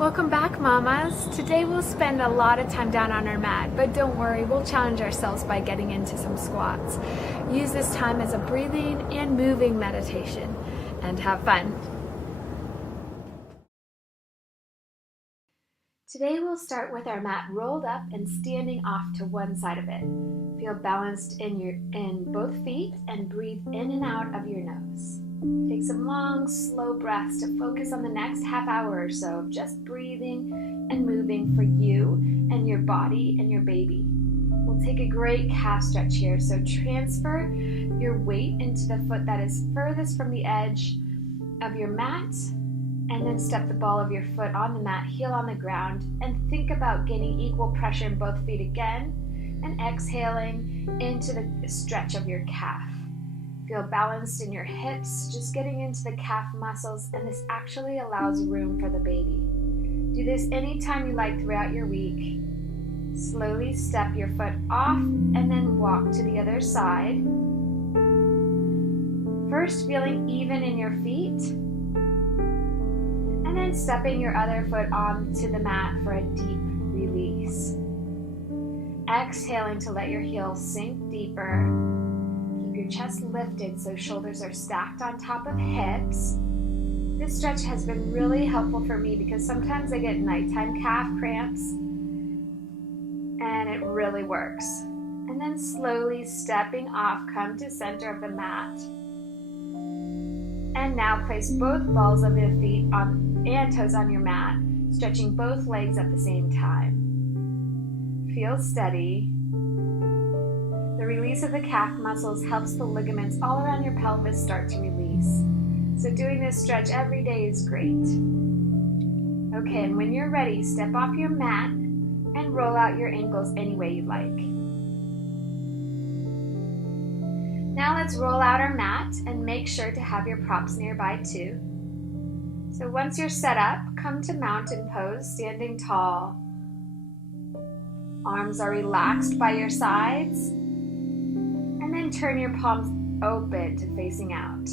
Welcome back, mamas. Today we'll spend a lot of time down on our mat, but don't worry, we'll challenge ourselves by getting into some squats. Use this time as a breathing and moving meditation, and have fun. Today we'll start with our mat rolled up and standing off to one side of it. Feel balanced in both feet and breathe in and out of your nose. Take some long, slow breaths to focus on the next half hour or so of just breathing and moving for you and your body and your baby. We'll take a great calf stretch here, so transfer your weight into the foot that is furthest from the edge of your mat, and then step the ball of your foot on the mat, heel on the ground, and think about gaining equal pressure in both feet again, and exhaling into the stretch of your calf. Feel balanced in your hips, just getting into the calf muscles, and this actually allows room for the baby. Do this anytime you like throughout your week. Slowly step your foot off and then walk to the other side. First, feeling even in your feet, and then stepping your other foot onto the mat for a deep release. Exhaling to let your heels sink deeper. Your chest lifted so shoulders are stacked on top of hips. This stretch has been really helpful for me because sometimes I get nighttime calf cramps, and it really works. And then slowly stepping off, come to center of the mat. And now place both balls of your feet and toes on your mat, stretching both legs at the same time. Feel steady. The release of the calf muscles helps the ligaments all around your pelvis start to release. So doing this stretch every day is great. Okay, and when you're ready, step off your mat and roll out your ankles any way you like. Now let's roll out our mat and make sure to have your props nearby too. So once you're set up, come to mountain pose, standing tall. Arms are relaxed by your sides. And then turn your palms open to facing out.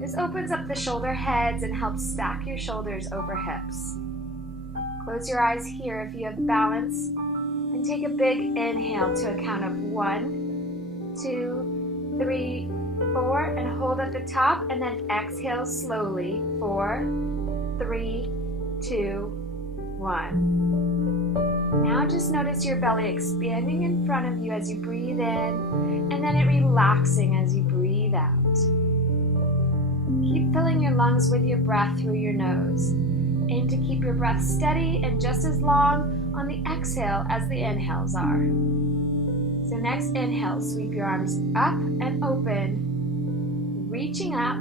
This opens up the shoulder heads and helps stack your shoulders over hips. Close your eyes here if you have balance, and take a big inhale to a count of 1, 2, 3, 4, and hold at the top, and then exhale slowly. 4, 3, 2, 1. Now just notice your belly expanding in front of you as you breathe in, and then it relaxing as you breathe out. Keep filling your lungs with your breath through your nose. Aim to keep your breath steady and just as long on the exhale as the inhales are. So next inhale, sweep your arms up and open, reaching up,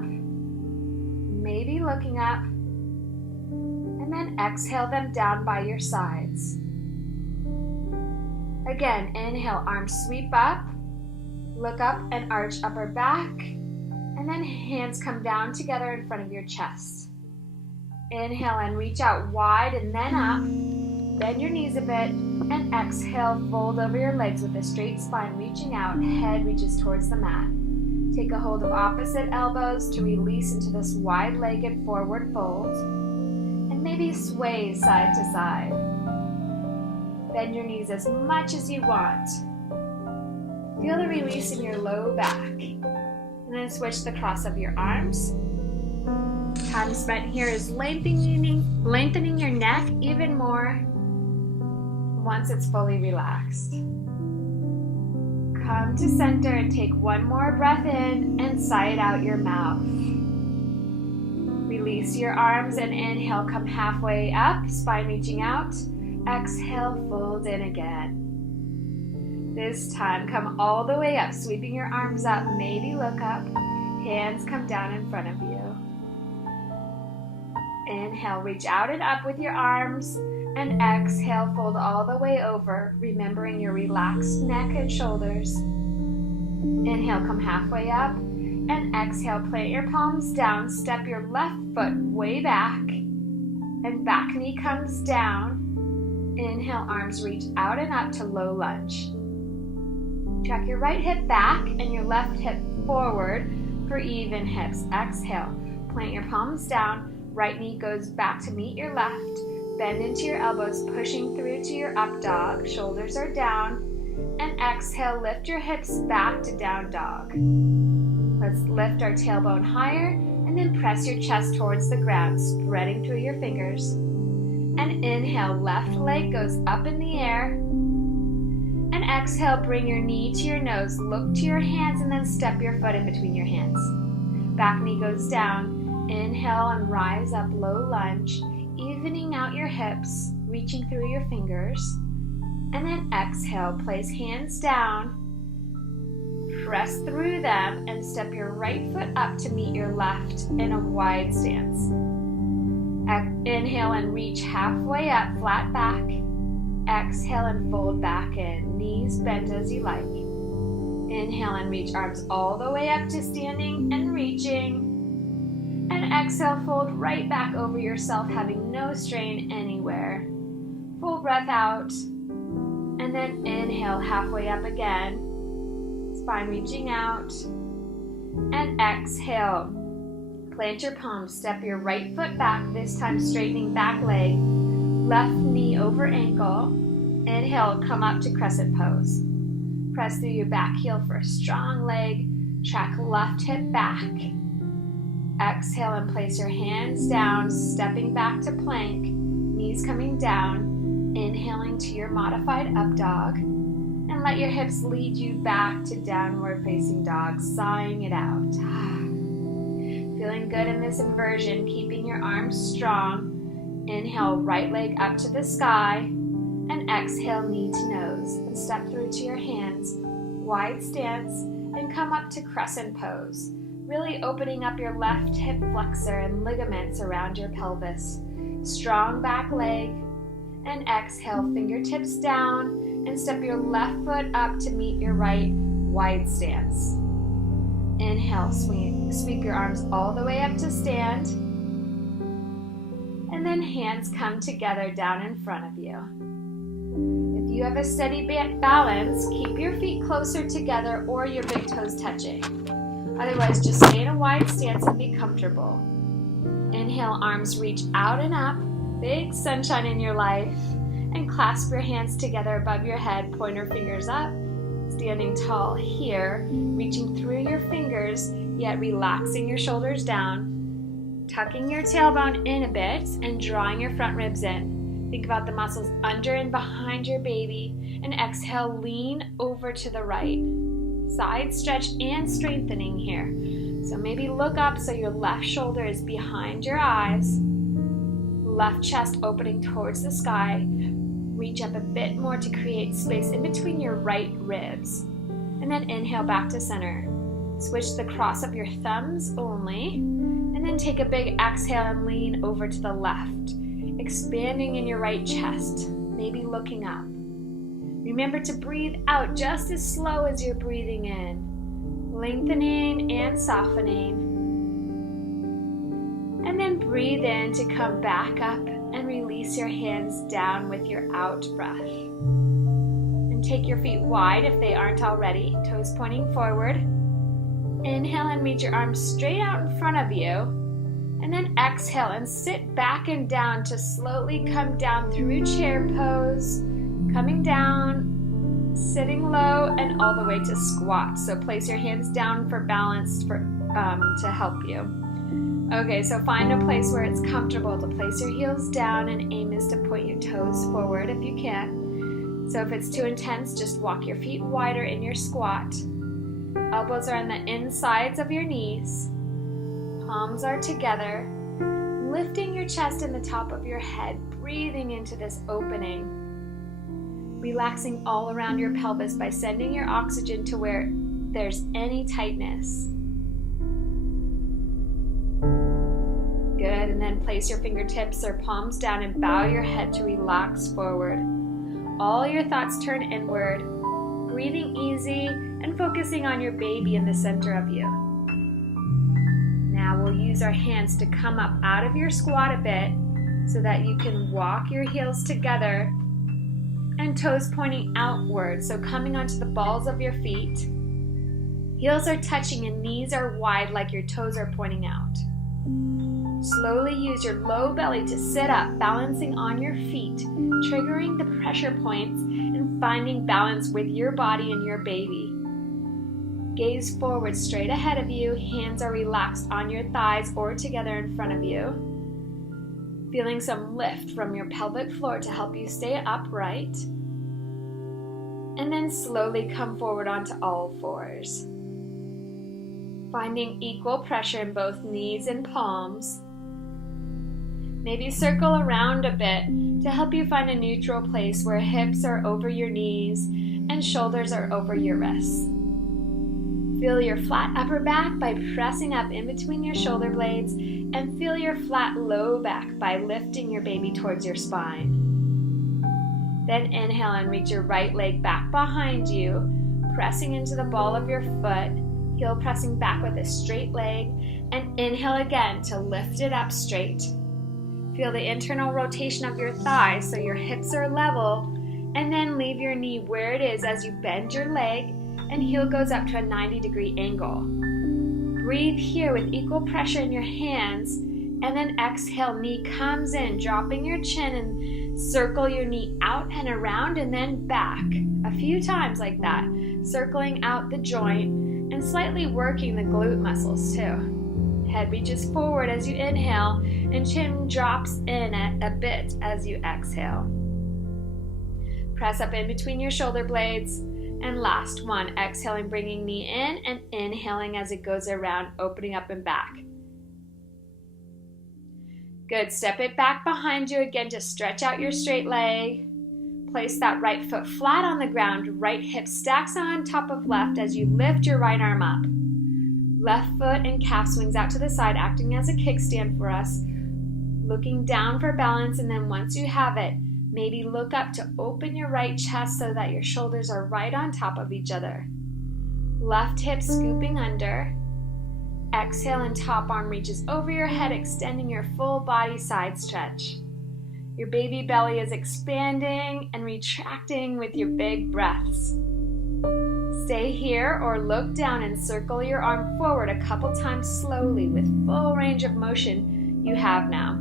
maybe looking up, and then exhale them down by your sides. Again, inhale, arms sweep up, look up and arch upper back, and then hands come down together in front of your chest. Inhale and reach out wide and then up, bend your knees a bit, and exhale, fold over your legs with a straight spine, reaching out, head reaches towards the mat. Take a hold of opposite elbows to release into this wide-legged forward fold, and maybe sway side to side. Bend your knees as much as you want. Feel the release in your low back. And then switch the cross of your arms. Time spent here is lengthening your neck even more once it's fully relaxed. Come to center and take one more breath in and sigh it out your mouth. Release your arms and inhale, come halfway up, spine reaching out. Exhale, fold in again. This time, come all the way up, sweeping your arms up, maybe look up. Hands come down in front of you. Inhale, reach out and up with your arms, and exhale, fold all the way over, remembering your relaxed neck and shoulders. Inhale, come halfway up, and exhale, plant your palms down, step your left foot way back, and back knee comes down. Inhale, arms reach out and up to low lunge. Track your right hip back and your left hip forward for even hips. Exhale, plant your palms down, right knee goes back to meet your left, Bend into your elbows, pushing through to your up dog. Shoulders are down. And exhale, lift your hips back to down dog. Let's lift our tailbone higher and then press your chest towards the ground, spreading through your fingers. And inhale, left leg goes up in the air. And exhale, bring your knee to your nose, look to your hands, and then step your foot in between your hands. Back knee goes down. Inhale and rise up, low lunge, evening out your hips, reaching through your fingers. And then exhale, place hands down, press through them, and step your right foot up to meet your left in a wide stance. Inhale and reach halfway up, flat back. Exhale and fold back in, knees bent as you like. Inhale and reach arms all the way up to standing and reaching. And exhale, fold right back over yourself, having no strain anywhere. Full breath out. And then inhale, halfway up again. Spine reaching out. And exhale. Plant your palms, step your right foot back, this time straightening back leg. Left knee over ankle. Inhale, come up to crescent pose. Press through your back heel for a strong leg. Track left hip back. Exhale and place your hands down, stepping back to plank. Knees coming down. Inhaling to your modified up dog. And let your hips lead you back to downward facing dog, sighing it out. Feeling good in this inversion, keeping your arms strong. Inhale, right leg up to the sky. And exhale, knee to nose. And step through to your hands. Wide stance. And come up to crescent pose. Really opening up your left hip flexor and ligaments around your pelvis. Strong back leg. And exhale, fingertips down. And step your left foot up to meet your right, wide stance. Inhale, sweep your arms all the way up to stand. And then hands come together down in front of you. If you have a steady balance, keep your feet closer together or your big toes touching. Otherwise, just stay in a wide stance and be comfortable. Inhale, arms reach out and up. Big sunshine in your life. And clasp your hands together above your head, pointer fingers up. Standing tall here, reaching through your fingers, yet relaxing your shoulders down. Tucking your tailbone in a bit and drawing your front ribs in. Think about the muscles under and behind your baby. And exhale, lean over to the right. Side stretch and strengthening here. So maybe look up so your left shoulder is behind your eyes. Left chest opening towards the sky. Reach up a bit more to create space in between your right ribs. And then inhale back to center. Switch the cross of your thumbs only. And then take a big exhale and lean over to the left. Expanding in your right chest, maybe looking up. Remember to breathe out just as slow as you're breathing in. Lengthening and softening. And then breathe in to come back up and release your hands down with your out breath. And take your feet wide if they aren't already, toes pointing forward. Inhale and reach your arms straight out in front of you. And then exhale and sit back and down to slowly come down through chair pose. Coming down, sitting low, and all the way to squat. So place your hands down for balance to help you. Okay, so find a place where it's comfortable to place your heels down, and aim is to point your toes forward if you can. So if it's too intense, just walk your feet wider in your squat. Elbows are on the insides of your knees. Palms are together. Lifting your chest and the top of your head, breathing into this opening. Relaxing all around your pelvis by sending your oxygen to where there's any tightness. Good, and then place your fingertips or palms down and bow your head to relax forward. All your thoughts turn inward, breathing easy and focusing on your baby in the center of you. Now we'll use our hands to come up out of your squat a bit so that you can walk your heels together and toes pointing outward, so coming onto the balls of your feet. Heels are touching and knees are wide like your toes are pointing out. Slowly use your low belly to sit up, balancing on your feet, triggering the pressure points and finding balance with your body and your baby. Gaze forward straight ahead of you, hands are relaxed on your thighs or together in front of you. Feeling some lift from your pelvic floor to help you stay upright. And then slowly come forward onto all fours. Finding equal pressure in both knees and palms. Maybe circle around a bit to help you find a neutral place where hips are over your knees and shoulders are over your wrists. Feel your flat upper back by pressing up in between your shoulder blades, and feel your flat low back by lifting your baby towards your spine. Then inhale and reach your right leg back behind you, pressing into the ball of your foot, heel pressing back with a straight leg, and inhale again to lift it up straight. Feel the internal rotation of your thighs so your hips are level, and then leave your knee where it is as you bend your leg and heel goes up to a 90-degree angle. Breathe here with equal pressure in your hands, and then exhale, knee comes in, dropping your chin, and circle your knee out and around and then back. A few times like that, circling out the joint and slightly working the glute muscles too. Head reaches forward as you inhale, and chin drops in a bit as you exhale. Press up in between your shoulder blades. And last one, exhaling, bringing knee in, and inhaling as it goes around, opening up and back. Good, step it back behind you again to stretch out your straight leg. Place that right foot flat on the ground, right hip stacks on top of left as you lift your right arm up. Left foot and calf swings out to the side, acting as a kickstand for us. Looking down for balance, and then once you have it, maybe look up to open your right chest so that your shoulders are right on top of each other. Left hip scooping under. Exhale and top arm reaches over your head, extending your full body side stretch. Your baby belly is expanding and retracting with your big breaths. Stay here or look down and circle your arm forward a couple times slowly with full range of motion you have now.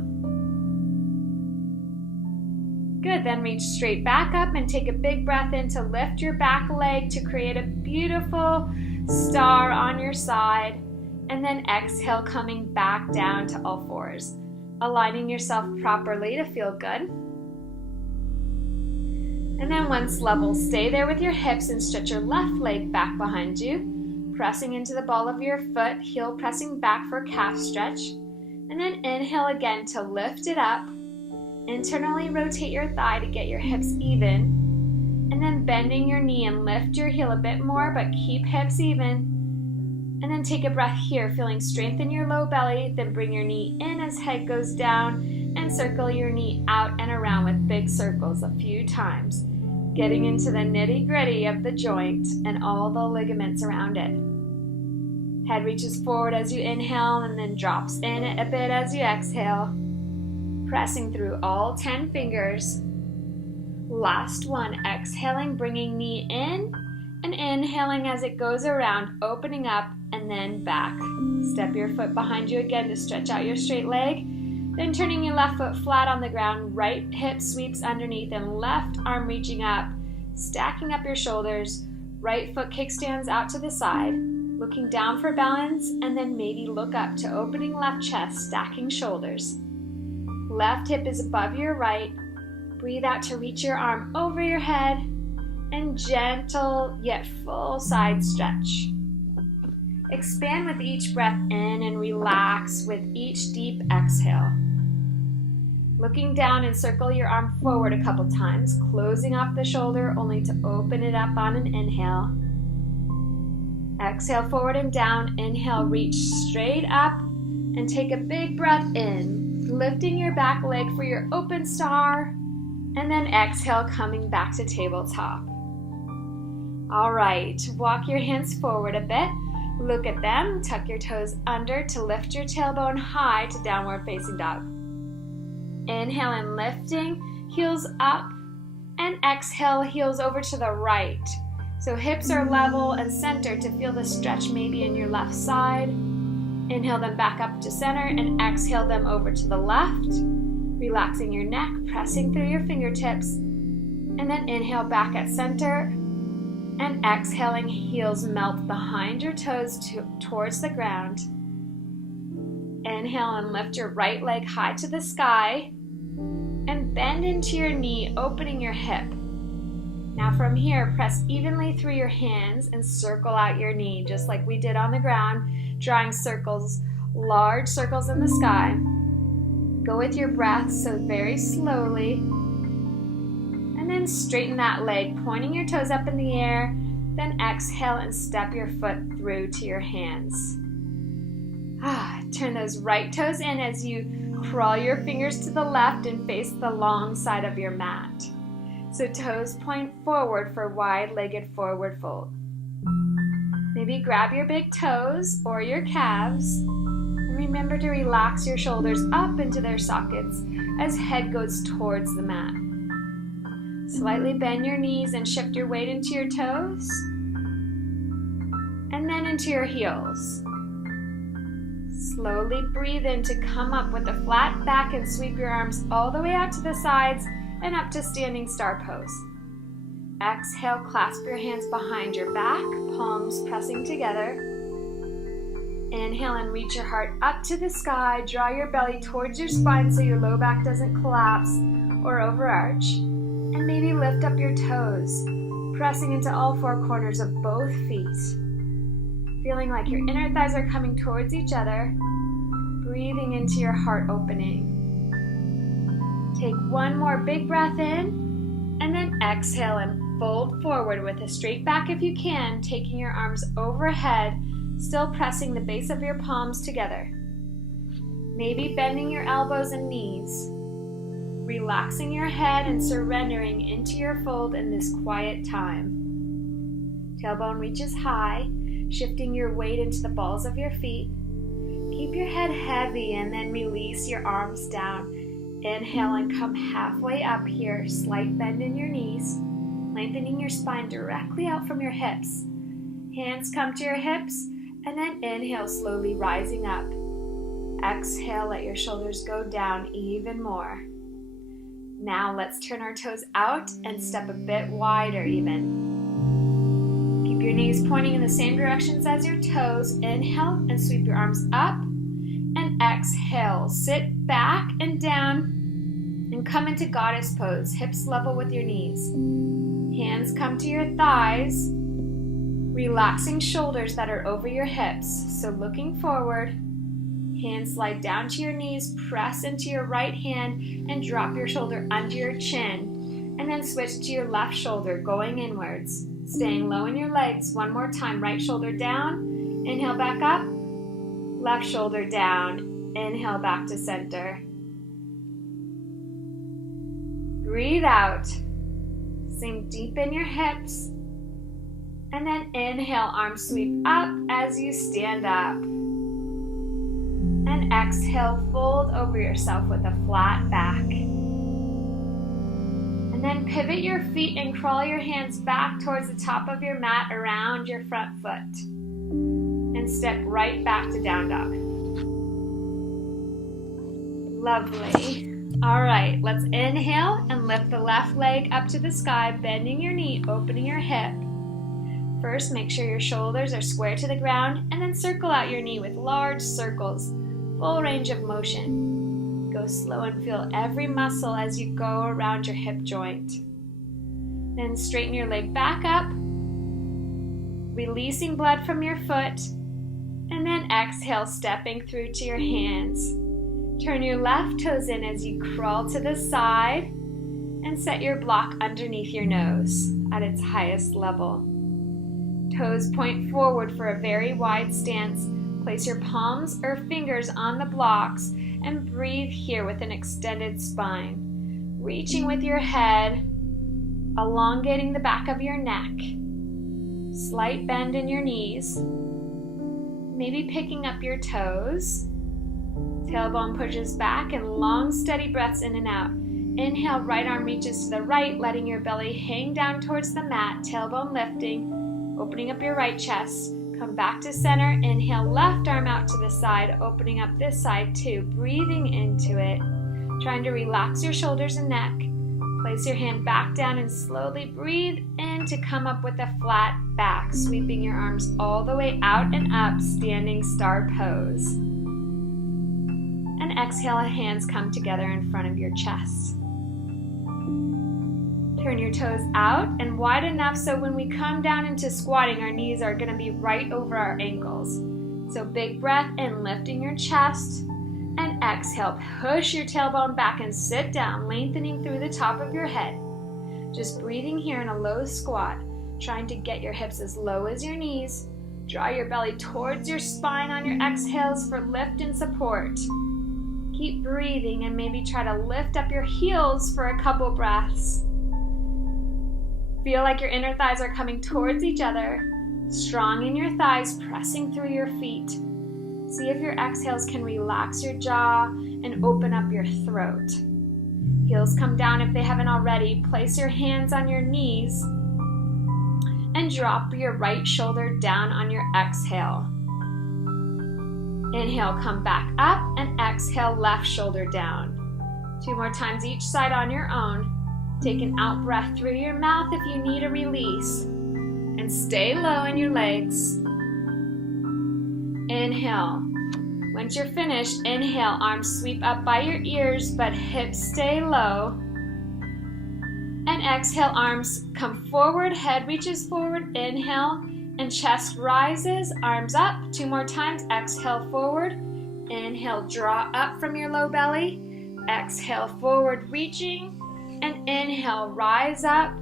Good, then reach straight back up and take a big breath in to lift your back leg to create a beautiful star on your side, and then exhale, coming back down to all fours, aligning yourself properly to feel good. And then once level, stay there with your hips and stretch your left leg back behind you, pressing into the ball of your foot, heel pressing back for calf stretch, and then inhale again to lift it up. Internally rotate your thigh to get your hips even, and then bending your knee and lift your heel a bit more, but keep hips even. And then take a breath here, feeling strength in your low belly, then bring your knee in as head goes down, and circle your knee out and around with big circles a few times, getting into the nitty-gritty of the joint and all the ligaments around it. Head reaches forward as you inhale and then drops in a bit as you exhale. Pressing through all 10 fingers. Last one, exhaling, bringing knee in, and inhaling as it goes around, opening up and then back. Step your foot behind you again to stretch out your straight leg, then turning your left foot flat on the ground, right hip sweeps underneath and left arm reaching up, stacking up your shoulders, right foot kickstands out to the side, looking down for balance, and then maybe look up to opening left chest, stacking shoulders. Left hip is above your right. Breathe out to reach your arm over your head, and gentle yet full side stretch. Expand with each breath in and relax with each deep exhale. Looking down and circle your arm forward a couple times, closing off the shoulder only to open it up on an inhale. Exhale forward and down. Inhale, reach straight up and take a big breath in, lifting your back leg for your open star, and then exhale, coming back to tabletop. All right, walk your hands forward a bit. Look at them, tuck your toes under to lift your tailbone high to downward facing dog. Inhale and lifting, heels up, and exhale, heels over to the right. So hips are level and centered to feel the stretch maybe in your left side. Inhale them back up to center and exhale them over to the left, relaxing your neck, pressing through your fingertips, and then inhale back at center and exhaling, heels melt behind your toes towards the ground. Inhale and lift your right leg high to the sky and bend into your knee, opening your hip. Now from here, press evenly through your hands and circle out your knee, just like we did on the ground, drawing circles, large circles in the sky. Go with your breath, so very slowly. And then straighten that leg, pointing your toes up in the air. Then exhale and step your foot through to your hands. Turn those right toes in as you crawl your fingers to the left and face the long side of your mat. So toes point forward for wide-legged forward fold. Maybe grab your big toes or your calves. And remember to relax your shoulders up into their sockets as head goes towards the mat. Slightly bend your knees and shift your weight into your toes. And then into your heels. Slowly breathe in to come up with a flat back and sweep your arms all the way out to the sides and up to standing star pose. Exhale, clasp your hands behind your back, palms pressing together. Inhale and reach your heart up to the sky. Draw your belly towards your spine so your low back doesn't collapse or overarch. And maybe lift up your toes, pressing into all four corners of both feet. Feeling like your inner thighs are coming towards each other. Breathing into your heart opening. Take one more big breath in, and then exhale and fold forward with a straight back if you can, taking your arms overhead, still pressing the base of your palms together. Maybe bending your elbows and knees, relaxing your head and surrendering into your fold in this quiet time. Tailbone reaches high, shifting your weight into the balls of your feet. Keep your head heavy and then release your arms down. Inhale and come halfway up here, slight bend in your knees, lengthening your spine directly out from your hips. Hands come to your hips, and then inhale, slowly rising up. Exhale, let your shoulders go down even more. Now let's turn our toes out and step a bit wider even. Keep your knees pointing in the same directions as your toes. Inhale and sweep your arms up. And exhale, sit back and down and come into goddess pose, hips level with your knees. Hands come to your thighs, relaxing shoulders that are over your hips. So looking forward, hands slide down to your knees, press into your right hand and drop your shoulder under your chin. And then switch to your left shoulder, going inwards. Staying low in your legs. One more time, right shoulder down, inhale back up. Left shoulder down, inhale back to center. Breathe out, sink deep in your hips, and then inhale, arms sweep up as you stand up. And exhale, fold over yourself with a flat back. And then pivot your feet and crawl your hands back towards the top of your mat around your front foot. And step right back to down dog. Lovely. All right, let's inhale and lift the left leg up to the sky, bending your knee, opening your hip. First, make sure your shoulders are square to the ground, and then circle out your knee with large circles, full range of motion. Go slow and feel every muscle as you go around your hip joint. Then straighten your leg back up, releasing blood from your foot. And then exhale, stepping through to your hands. Turn your left toes in as you crawl to the side and set your block underneath your nose at its highest level. Toes point forward for a very wide stance. Place your palms or fingers on the blocks and breathe here with an extended spine. Reaching with your head, elongating the back of your neck. Slight bend in your knees. Maybe picking up your toes. Tailbone pushes back and long, steady breaths in and out. Inhale, right arm reaches to the right, letting your belly hang down towards the mat, tailbone lifting, opening up your right chest. Come back to center. Inhale, left arm out to the side, opening up this side too. Breathing into it. Trying to relax your shoulders and neck. Place your hand back down and slowly breathe in to come up with a flat back, sweeping your arms all the way out and up, standing star pose. And exhale, hands come together in front of your chest. Turn your toes out and wide enough so when we come down into squatting, our knees are going to be right over our ankles. So big breath in, lifting your chest. And exhale, push your tailbone back and sit down, lengthening through the top of your head. Just breathing here in a low squat, trying to get your hips as low as your knees. Draw your belly towards your spine on your exhales for lift and support. Keep breathing and maybe try to lift up your heels for a couple breaths. Feel like your inner thighs are coming towards each other, strong in your thighs, pressing through your feet. See if your exhales can relax your jaw and open up your throat. Heels come down if they haven't already. Place your hands on your knees and drop your right shoulder down on your exhale. Inhale, come back up, and exhale, left shoulder down. 2 more times each side on your own. Take an out breath through your mouth if you need a release. And stay low in your legs. Inhale. Once you're finished, inhale, arms sweep up by your ears, but hips stay low. And exhale, arms come forward, head reaches forward, inhale, and chest rises, arms up. 2 more times, exhale forward. Inhale, draw up from your low belly. Exhale, forward reaching. And inhale, rise up.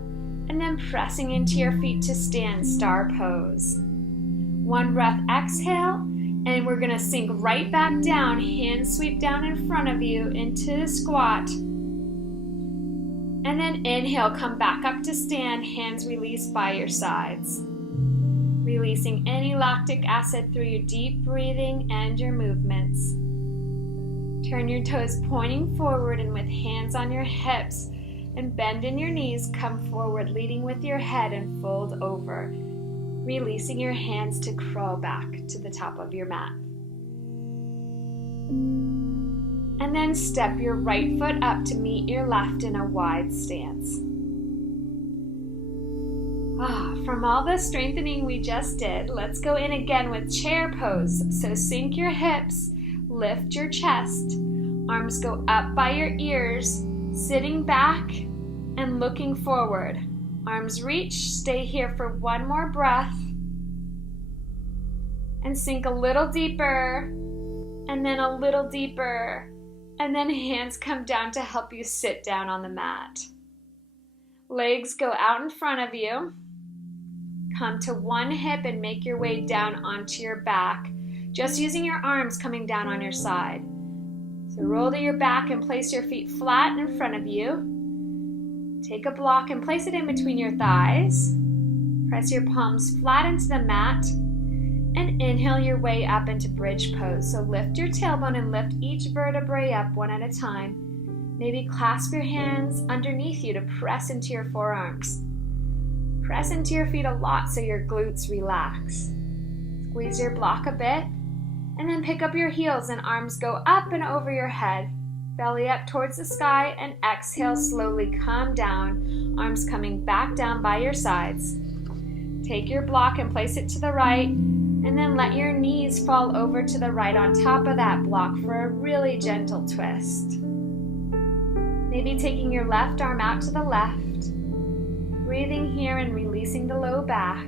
And then pressing into your feet to stand, star pose. 1 breath, exhale. And we're going to sink right back down. Hands sweep down in front of you into the squat. And then inhale, come back up to stand. Hands release by your sides. Releasing any lactic acid through your deep breathing and your movements. Turn your toes pointing forward and with hands on your hips and bend in your knees, come forward, leading with your head and fold over. Releasing your hands to crawl back to the top of your mat. And then step your right foot up to meet your left in a wide stance. From all the strengthening we just did, let's go in again with chair pose. So sink your hips, lift your chest, arms go up by your ears, sitting back and looking forward. Arms reach, stay here for 1 more breath. And sink a little deeper, and then a little deeper, and then hands come down to help you sit down on the mat. Legs go out in front of you. Come to one hip and make your way down onto your back, just using your arms coming down on your side. So roll to your back and place your feet flat in front of you. Take a block and place it in between your thighs. Press your palms flat into the mat and inhale your way up into bridge pose. So lift your tailbone and lift each vertebrae up one at a time. Maybe clasp your hands underneath you to press into your forearms. Press into your feet a lot so your glutes relax. Squeeze your block a bit and then pick up your heels and arms go up and over your head. Belly up towards the sky and exhale, slowly come down, arms coming back down by your sides. Take your block and place it to the right, and then let your knees fall over to the right on top of that block for a really gentle twist. Maybe taking your left arm out to the left, breathing here and releasing the low back.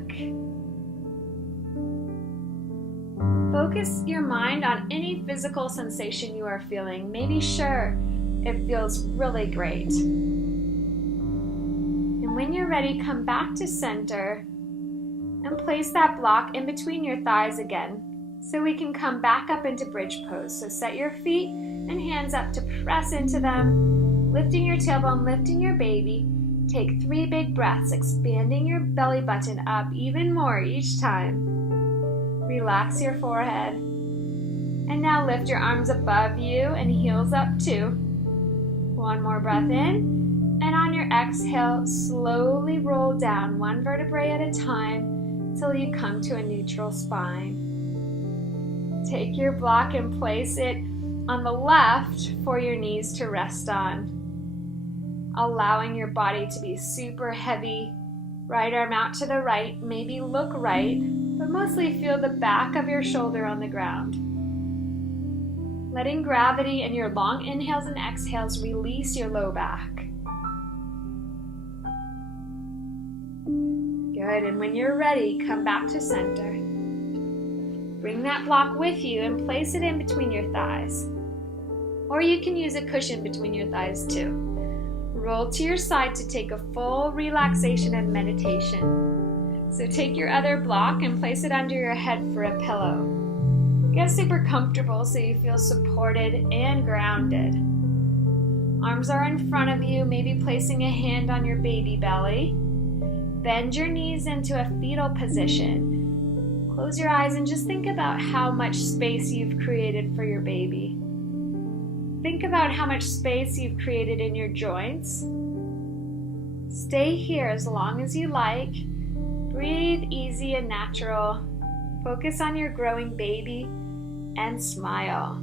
Focus your mind on any physical sensation you are feeling. Maybe sure, it feels really great. And when you're ready, come back to center and place that block in between your thighs again so we can come back up into bridge pose. So set your feet and hands up to press into them, lifting your tailbone, lifting your baby. Take 3 big breaths, expanding your belly button up even more each time. Relax your forehead. And now lift your arms above you and heels up too. 1 more breath in. And on your exhale, slowly roll down 1 vertebrae at a time. till you come to a neutral spine. Take your block and place it on the left for your knees to rest on, allowing your body to be super heavy. Right arm out to the right, maybe look right, but mostly feel the back of your shoulder on the ground. Letting gravity and your long inhales and exhales release your low back. Good, and when you're ready, come back to center. Bring that block with you and place it in between your thighs. Or you can use a cushion between your thighs too. Roll to your side to take a full relaxation and meditation. So take your other block and place it under your head for a pillow. Get super comfortable so you feel supported and grounded. Arms are in front of you, maybe placing a hand on your baby belly. Bend your knees into a fetal position. Close your eyes and just think about how much space you've created for your baby. Think about how much space you've created in your joints. Stay here as long as you like. Breathe easy and natural. Focus on your growing baby and smile.